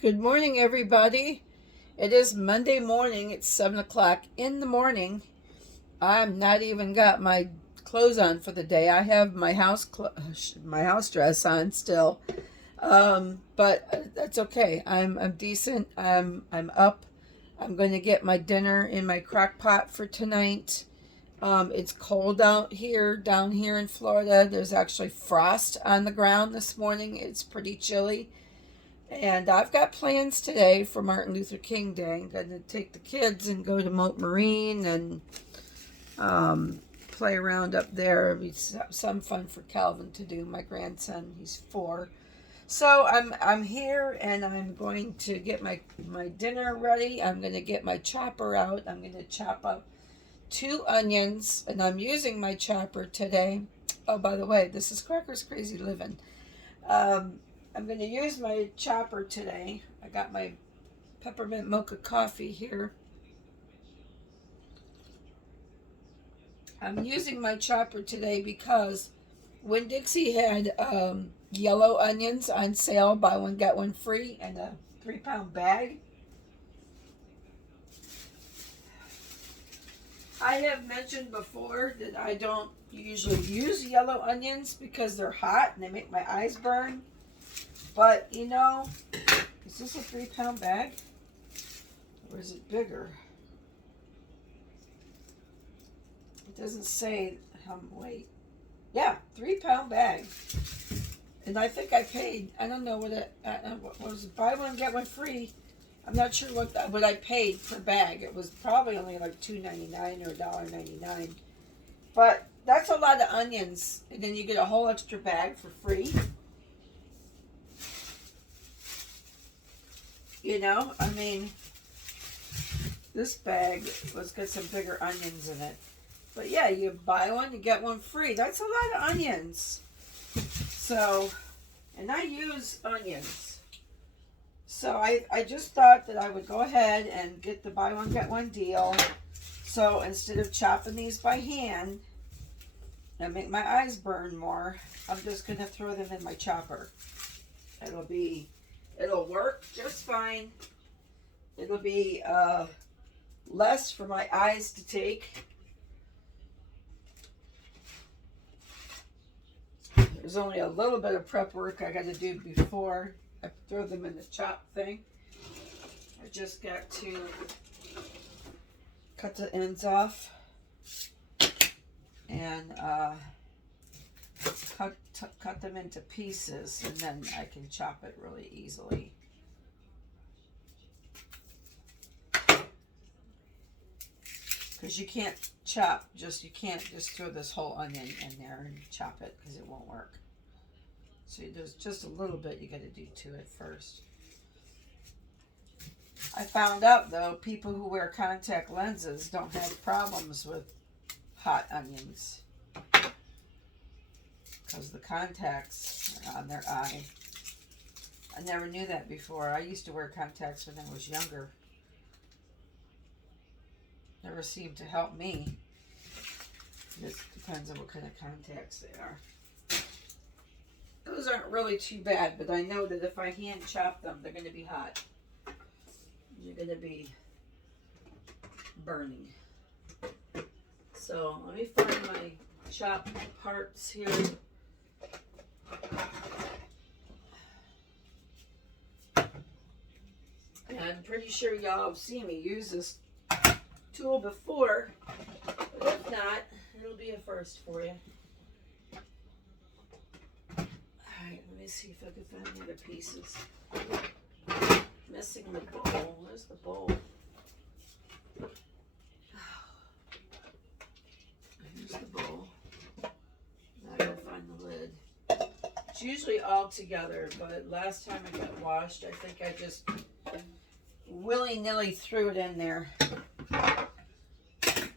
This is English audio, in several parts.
Good morning, everybody. It is Monday morning. It's 7 o'clock in the morning. I'm not even got my clothes on for the day. I have my house dress on still, but that's okay. I'm decent. I'm up. I'm going to get my dinner in my crock pot for tonight. It's cold out here, down here in Florida. There's actually frost on the ground this morning. It's pretty chilly. And I've got plans today for Martin Luther King Day. I'm going to take the kids and go to Moat Marine and play around up there. It'll be some fun for Calvin to do. My grandson, he's 4. So I'm here and I'm going to get my dinner ready. I'm going to get my chopper out. I'm going to chop up 2 onions, and I'm using my chopper today. Oh, by the way, this is Cracker's Crazy Living. I'm going to use my chopper today. I got my peppermint mocha coffee here. I'm using my chopper today because Winn-Dixie had yellow onions on sale, buy one get one free, and a 3-pound bag. I have mentioned before that I don't usually use yellow onions because they're hot and they make my eyes burn. But, you know, is this a 3-pound bag? Or is it bigger? It doesn't say how weight. Yeah, 3-pound bag. And I think I paid, I don't know what was it, buy one, get one free. I'm not sure what I paid per bag. It was probably only like $2.99 or $1.99. But that's a lot of onions. And then you get a whole extra bag for free. You know, I mean, this bag was got some bigger onions in it. But yeah, you buy one, you get one free. That's a lot of onions. So, and I use onions. So I just thought that I would go ahead and get the buy one, get one deal. So instead of chopping these by hand and make my eyes burn more, I'm just going to throw them in my chopper. It'll work just fine. It'll be less for my eyes to take. There's only a little bit of prep work I got to do before I throw them in the chop thing. I just got to cut the ends off and cut them into pieces, and then I can chop it really easily. Because you can't you can't just throw this whole onion in there and chop it, because it won't work. So there's just a little bit you got to do to it first. I found out though, people who wear contact lenses don't have problems with hot onions, because the contacts are on their eye. I never knew that before. I used to wear contacts when I was younger. Never seemed to help me. It depends on what kind of contacts they are. Those aren't really too bad, but I know that if I hand chop them, they're going to be hot. You're going to be burning. So let me find my chopped parts here. And I'm pretty sure y'all have seen me use this tool before, but if not, it'll be a first for you. Alright, let me see if I can find the other pieces. Missing the bowl. Where's the bowl? Here's the bowl. Now I gotta find the lid. It's usually all together, but last time it got washed, I think I just willy-nilly threw it in there.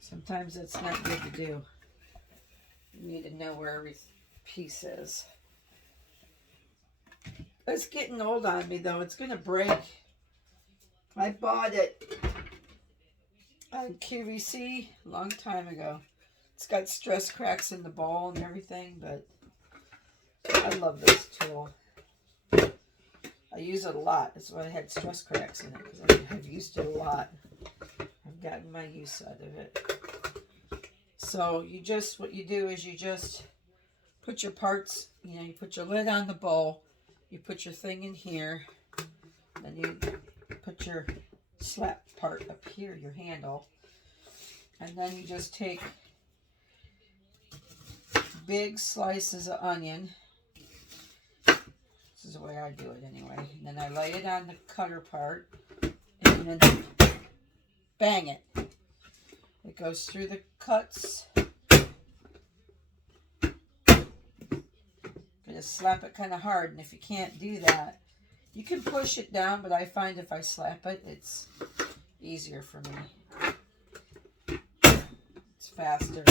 Sometimes it's not good to do. You need to know where every piece is. It's getting old on me though. It's going to break. I bought it on QVC a long time ago. It's got stress cracks in the bowl and everything, but I love this tool. I use it a lot. That's why I had stress cracks in it, because I've used it a lot. I've gotten my use out of it. So what you do is you just put your parts, you put your lid on the bowl, you put your thing in here, then you put your slap part up here, your handle, and then you just take big slices of onion. This is the way I do it anyway. And then I lay it on the cutter part, and then bang it. It goes through the cuts. Gonna slap it kind of hard, and if you can't do that, you can push it down, but I find if I slap it, it's easier for me. It's faster.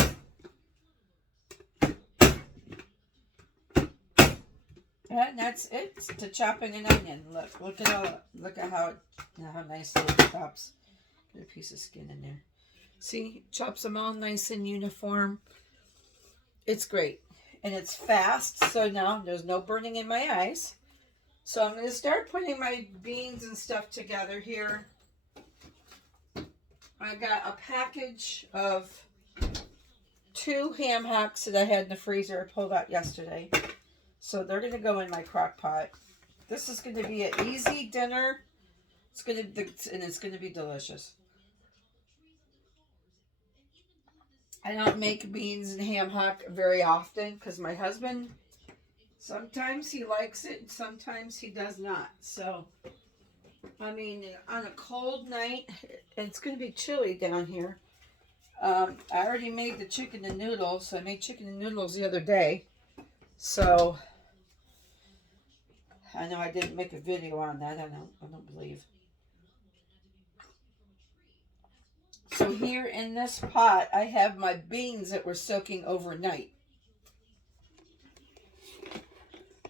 And that's it to chopping an onion. Look at how nicely it chops. Get a piece of skin in there. See, chops them all nice and uniform. It's great. And it's fast, so now there's no burning in my eyes. So I'm going to start putting my beans and stuff together here. I got a package of 2 ham hocks that I had in the freezer. I pulled out yesterday. So they're going to go in my crock pot. This is going to be an easy dinner. It's going to be delicious. I don't make beans and ham hock very often because my husband, sometimes he likes it and sometimes he does not. So, I mean, on a cold night, it's going to be chilly down here. I already made the chicken and noodles. I made chicken and noodles the other day. So, I know I didn't make a video on that. I don't believe. So here in this pot, I have my beans that were soaking overnight.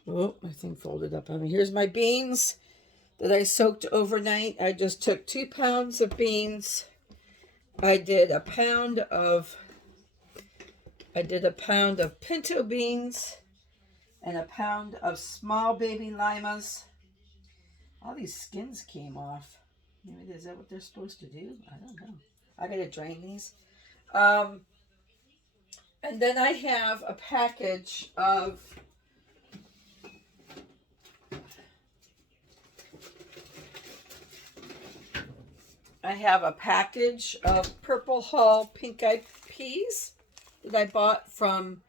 Oh, my thing folded up on me. Here's my beans that I soaked overnight. I just took 2 pounds of beans. I did a pound of pinto beans and a pound of small baby limas. All these skins came off. Maybe is that what they're supposed to do? I don't know. I gotta drain these. And then I have a package of Purple Hull pink-eyed peas that I bought from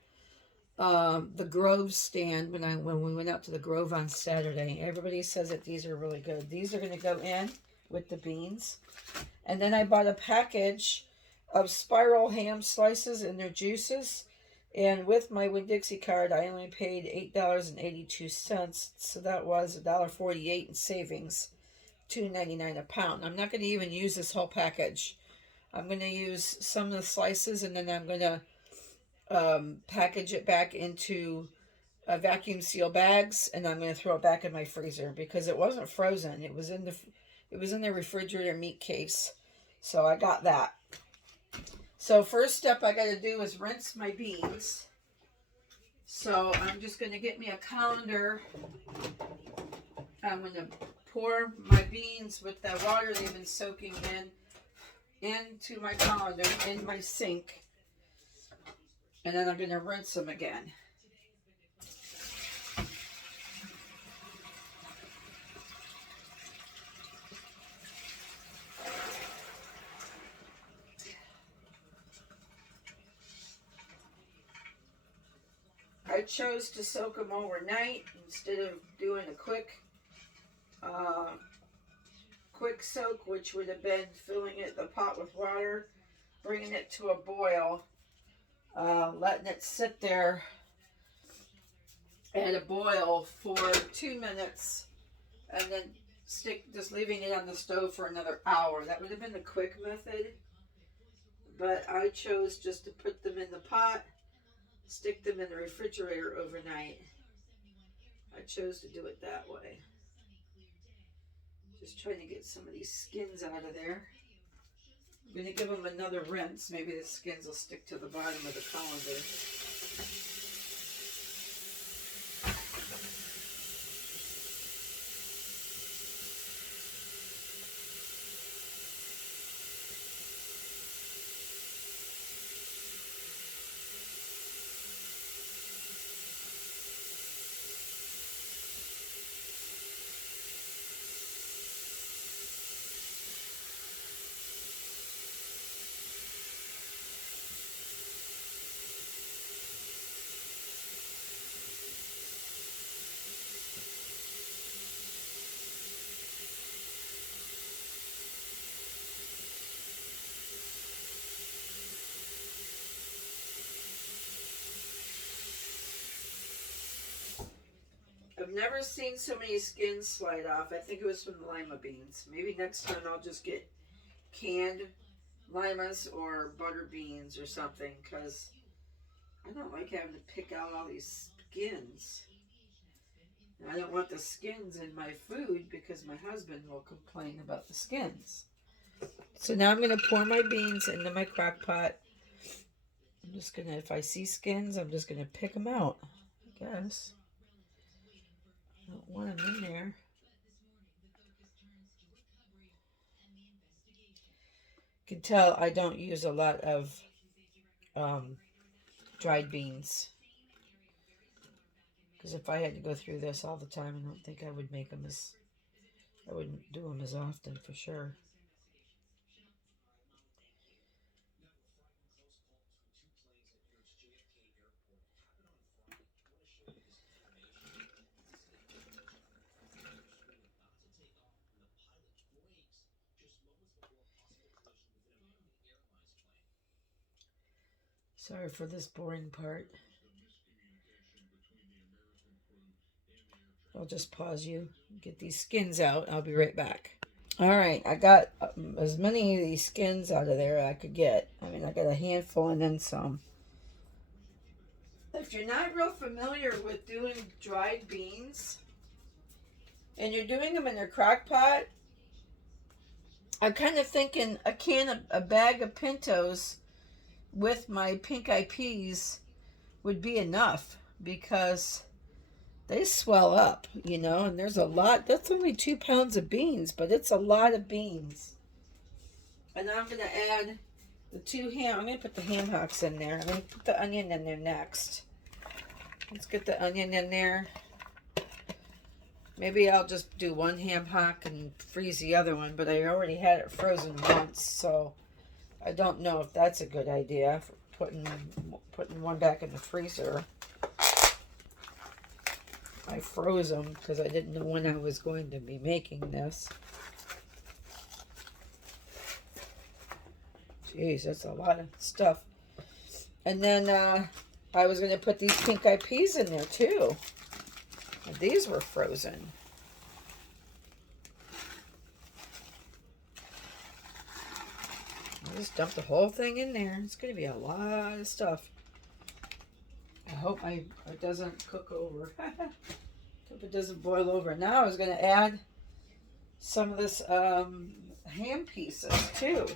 the Grove stand when we went out to the Grove on Saturday. Everybody says that these are really good. These are going to go in with the beans. And then I bought a package of spiral ham slices and their juices. And with my Winn-Dixie card, I only paid $8.82. So that was $1.48 in savings, $2.99 a pound. I'm not going to even use this whole package. I'm going to use some of the slices, and then I'm going to package it back into vacuum seal bags, and I'm going to throw it back in my freezer because it wasn't frozen. It was in the refrigerator meat case. So I got that. So first step I got to do is rinse my beans. So I'm just going to get me a colander. I'm going to pour my beans with the water they've been soaking into my colander, in my sink. And then I'm going to rinse them again. I chose to soak them overnight instead of doing a quick soak, which would have been filling the pot with water, bringing it to a boil, letting it sit there at a boil for 2 minutes, and then just leaving it on the stove for another hour. That would have been the quick method, but I chose just to put them in the pot, stick them in the refrigerator overnight. I chose to do it that way. Just trying to get some of these skins out of there. I'm going to give them another rinse. Maybe the skins will stick to the bottom of the colander. I've never seen so many skins slide off. I think it was from the lima beans. Maybe next time I'll just get canned limas or butter beans or something, because I don't like having to pick out all these skins. And I don't want the skins in my food because my husband will complain about the skins. So now I'm going to pour my beans into my crock pot. I'm just going to, if I see skins, I'm just going to pick them out, I guess. I don't want them in there. You can tell I don't use a lot of dried beans. Because if I had to go through this all the time, I don't think I would make them as, I wouldn't do them as often for sure. Sorry for this boring part. I'll just pause you, get these skins out. I'll be right back. All right, I got as many of these skins out of there as I could get. I mean, I got a handful and then some. If you're not real familiar with doing dried beans, and you're doing them in a crock pot, I'm kind of thinking a bag of pintos with my pink eye peas would be enough, because they swell up, you know, and there's a lot. That's only 2 pounds of beans, but it's a lot of beans. And I'm going to add I'm going to put the ham hocks in there. I'm going to put the onion in there next. Let's get the onion in there. Maybe I'll just do one ham hock and freeze the other one, but I already had it frozen once, so I don't know if that's a good idea, for putting one back in the freezer. I froze them because I didn't know when I was going to be making this. Jeez, that's a lot of stuff. And then I was going to put these pink eye peas in there too. And these were frozen. I'll just dump the whole thing in there. It's going to be a lot of stuff. I hope it doesn't cook over. Hope it doesn't boil over. Now I was going to add some of this ham pieces too.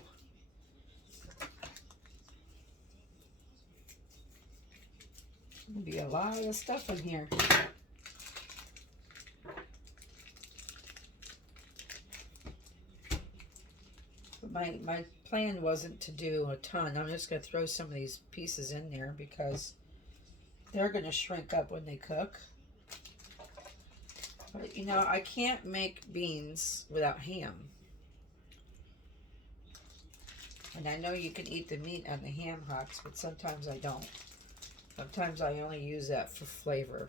There'll be a lot of stuff in here. But my plan wasn't to do a ton. I'm just going to throw some of these pieces in there because they're going to shrink up when they cook. But, you know, I can't make beans without ham. And I know you can eat the meat on the ham hocks, but sometimes I don't. Sometimes I only use that for flavor.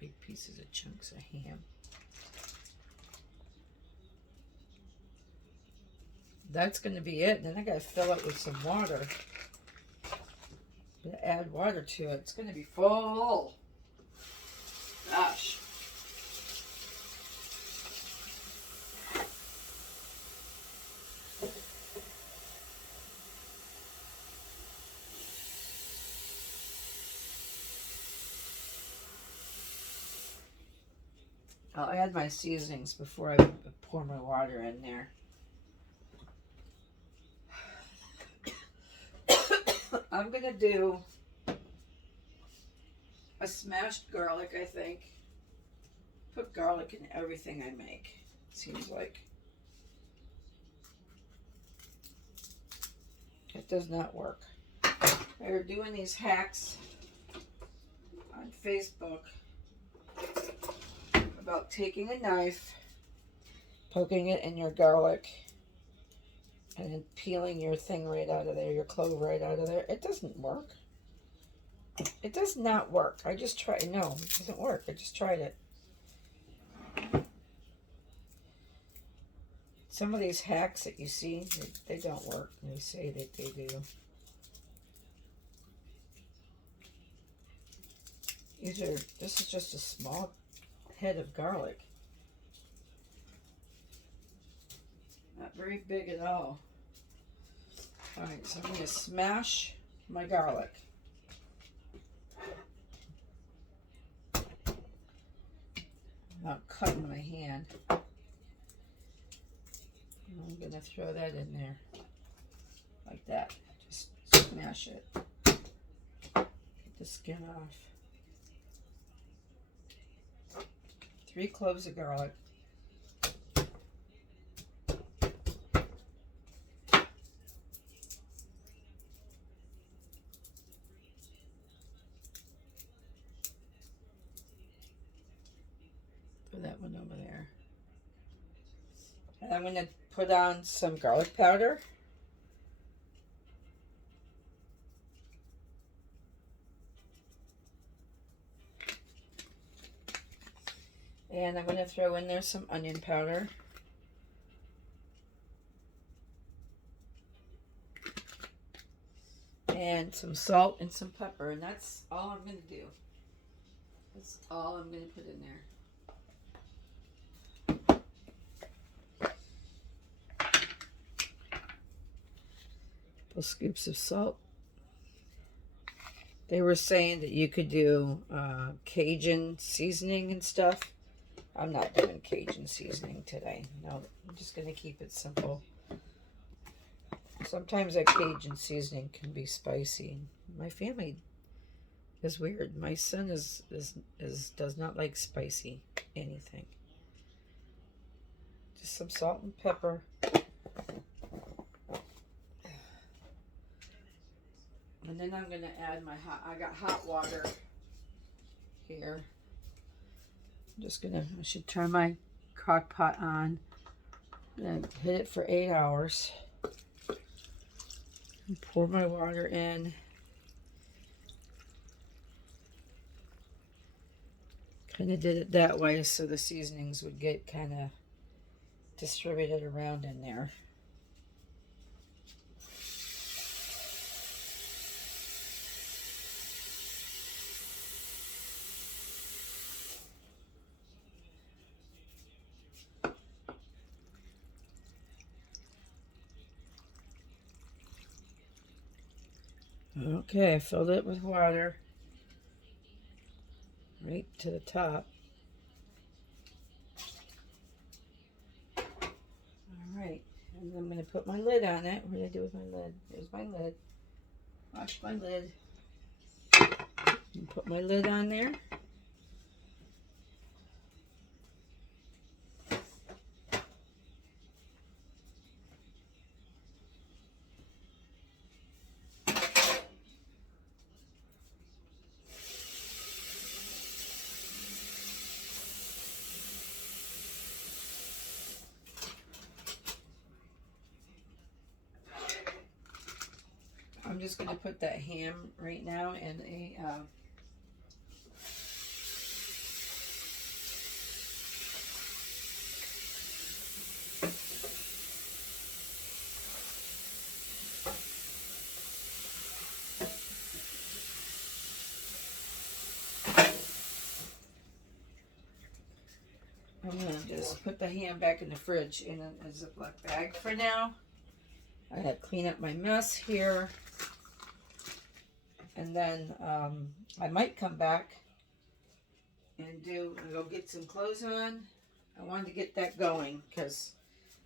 Big pieces of chunks of ham. That's going to be it. Then I got to fill it with some water. I'm going to add water to it. It's going to be full. Gosh. I'll add my seasonings before I pour my water in there. I'm going to do a smashed garlic, I think. Put garlic in everything I make, it seems like. It does not work. They're doing these hacks on Facebook about taking a knife, poking it in your garlic, and then peeling your thing right out of there, your clove right out of there. It doesn't work. It does not work. I just tried. No, it doesn't work. I just tried it. Some of these hacks that you see, they don't work. They say that they do. This is just a small head of garlic. Not very big at all. Alright, so I'm going to smash my garlic. Not cutting my hand. I'm going to throw that in there. Like that. Just smash it. Get the skin off. 3 cloves of garlic. Throw that one over there. And I'm going to put on some garlic powder. And I'm going to throw in there some onion powder. And some salt and some pepper. And that's all I'm going to do. That's all I'm going to put in there. Couple scoops of salt. They were saying that you could do Cajun seasoning and stuff. I'm not doing Cajun seasoning today. No, I'm just going to keep it simple. Sometimes that Cajun seasoning can be spicy. My family is weird. My son does not like spicy anything. Just some salt and pepper. And then I'm going to add I got hot water here. I should turn my crock pot on and hit it for 8 hours. And pour my water in. Kind of did it that way so the seasonings would get kind of distributed around in there. Okay, I filled it with water right to the top. All right, and I'm going to put my lid on it. What did I do with my lid? There's my lid. Watch my lid. And put my lid on there. I'm just going to put that ham right now in a I'm going to just put the ham back in the fridge in a Ziploc bag for now. I gotta clean up my mess here. And then I might come back and go get some clothes on. I wanted to get that going because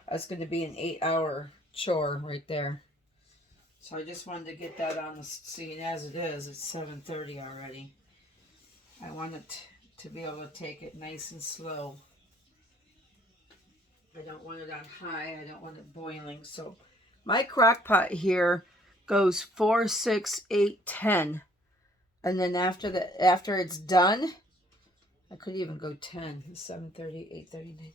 that's going to be an 8-hour chore right there. So I just wanted to get that on the scene as it is. It's 7:30 already. I want it to be able to take it nice and slow. I don't want it on high. I don't want it boiling. So my crock pot here goes 4, 6, 8, 10. And then after it's done, I could even go 10. 7:30, 8:30, 9:30.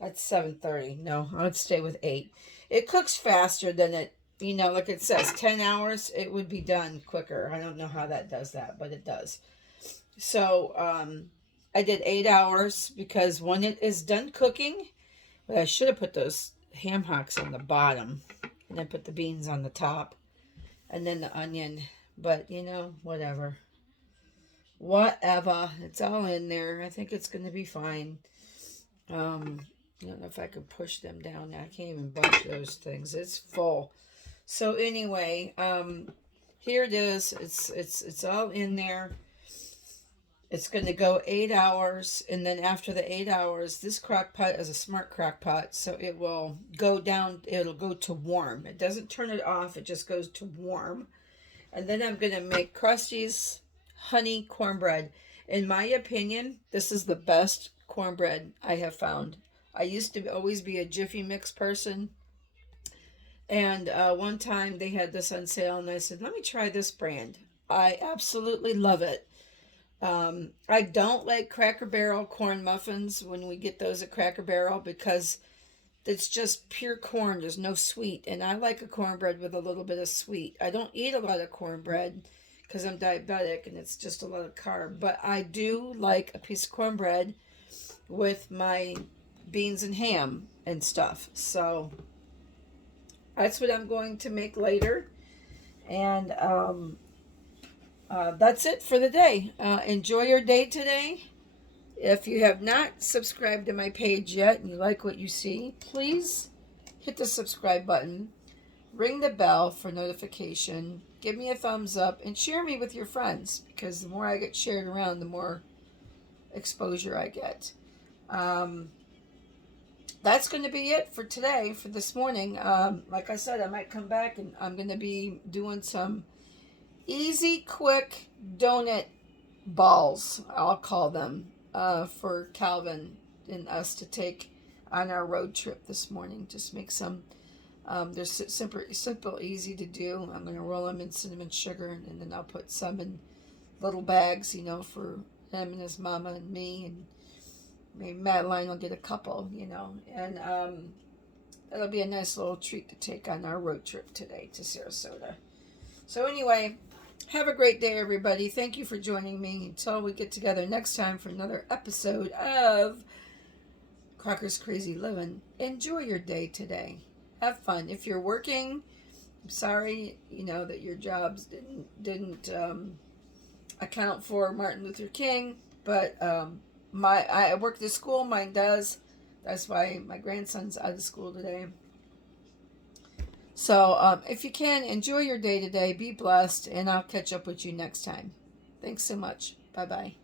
That's 7:30. No, I would stay with 8. It cooks faster than it, like it says, 10 hours, it would be done quicker. I don't know how that does that, but it does. So, I did 8 hours because when it is done cooking, but I should have put those ham hocks on the bottom and then put the beans on the top and then the onion. But whatever. Whatever. It's all in there. I think it's going to be fine. I don't know if I can push them down. I can't even bunch those things. It's full. So anyway, here it is. It's all in there. It's going to go 8 hours, and then after the 8 hours, this crock pot is a smart crock pot, so it will go down. It'll go to warm. It doesn't turn it off. It just goes to warm. And then I'm going to make Krusty's honey cornbread. In my opinion, this is the best cornbread I have found. I used to always be a Jiffy Mix person. And one time they had this on sale, and I said, let me try this brand. I absolutely love it. I don't like Cracker Barrel corn muffins when we get those at Cracker Barrel because it's just pure corn. There's no sweet. And I like a cornbread with a little bit of sweet. I don't eat a lot of cornbread because I'm diabetic and it's just a lot of carb. But I do like a piece of cornbread with my beans and ham and stuff. So that's what I'm going to make later. And that's it for the day. Enjoy your day today. If you have not subscribed to my page yet and you like what you see, please hit the subscribe button, ring the bell for notification, give me a thumbs up, and share me with your friends because the more I get shared around, the more exposure I get. That's going to be it for today, for this morning. Like I said, I might come back and I'm going to be doing some easy, quick donut balls, I'll call them, for Calvin and us to take on our road trip this morning. Just make some, they're simple, easy to do. I'm going to roll them in cinnamon sugar, and then I'll put some in little bags, for him and his mama and me, and maybe Madeline will get a couple, and that'll be a nice little treat to take on our road trip today to Sarasota. So anyway, have a great day, everybody. Thank you for joining me. Until we get together next time for another episode of Crocker's Crazy Living. Enjoy your day today. Have fun. If you're working, I'm sorry, that your jobs didn't account for Martin Luther King, but I work at school. Mine does. That's why my grandson's out of school today. So if you can, enjoy your day today. Be blessed, and I'll catch up with you next time. Thanks so much. Bye-bye.